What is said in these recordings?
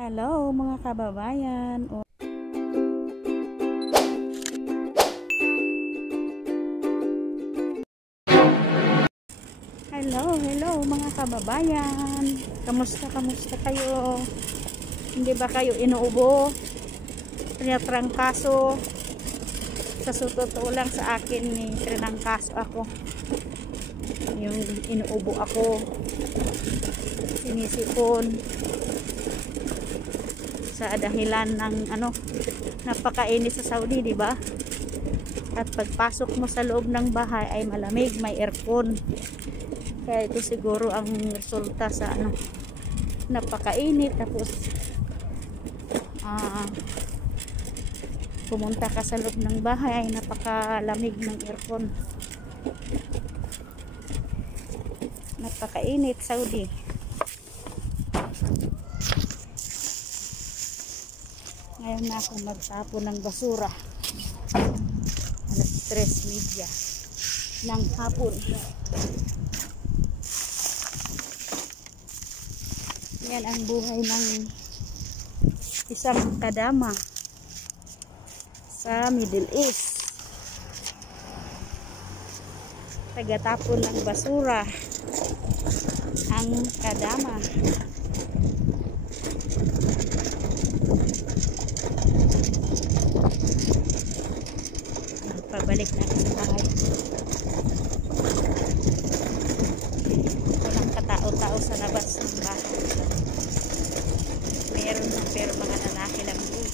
Hello mga kababayan. Hello mga kababayan. Kamusta kayo? Hindi ba kayo inuubo? Trangkaso. Sa totoo lang sa akin ni trangkaso ako. Yung inuubo ako. Sinisipon. Sa dahilan ng napakainit sa Saudi, di ba? At pagpasok mo sa loob ng bahay ay malamig, may aircon. Kaya ito siguro ang resulta sa napakainit. Tapos pumunta ka sa loob ng bahay ay napakalamig ng aircon. Napakainit Saudi. Ngayon na ako magtapon ng basura. Alas 3:30 ng hapon. Yan ang buhay ng isang kadama sa Middle East. Tagatapon ng basura ang kadama. Pabalik na sa bahay. Walang katao-tao sa labas ng bahay. Meron pero mga lalaki lang doon.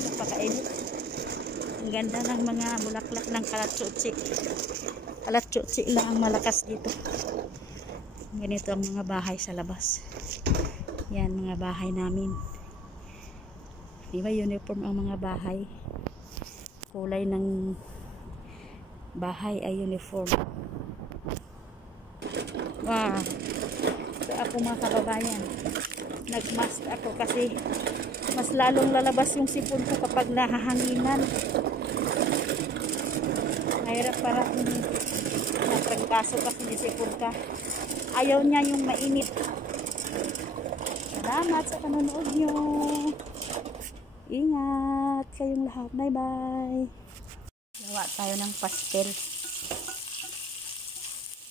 Napakainit. Ang ganda ng mga bulaklak ng kalatsutsi. Kalatsutsi lang ang malakas dito. Ganito ang mga bahay sa labas. Yan mga bahay namin. Diba uniform ang mga bahay? Kulay ng bahay ay uniform. Wow. So ako mga kababayan, nagmask ako kasi mas lalong lalabas yung sipon ko kapag nahahanginan. Mahirap para natrangkaso ka, sinisipon ka. Ayaw niya yung mainit. Salamat sa panonood nyo. Ingat kayong lahat. Bye-bye. Gawa tayo ng pastel.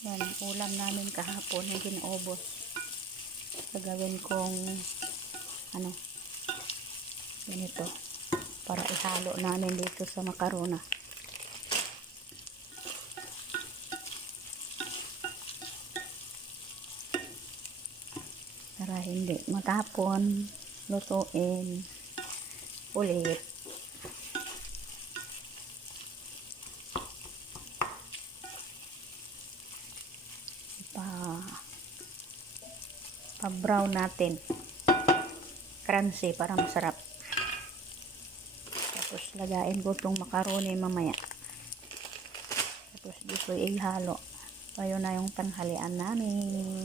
Yan, ulam namin kahapon na ginaubos. Gagawin kong ganito para ihalo namin dito sa makarona. Para hindi matapon, lutuin ulit. Pa-brown natin. Crunchy para masarap. Tapos lagain ko itong macaroni mamaya. Tapos dito ihalo. Ayun na yung tanghalian namin.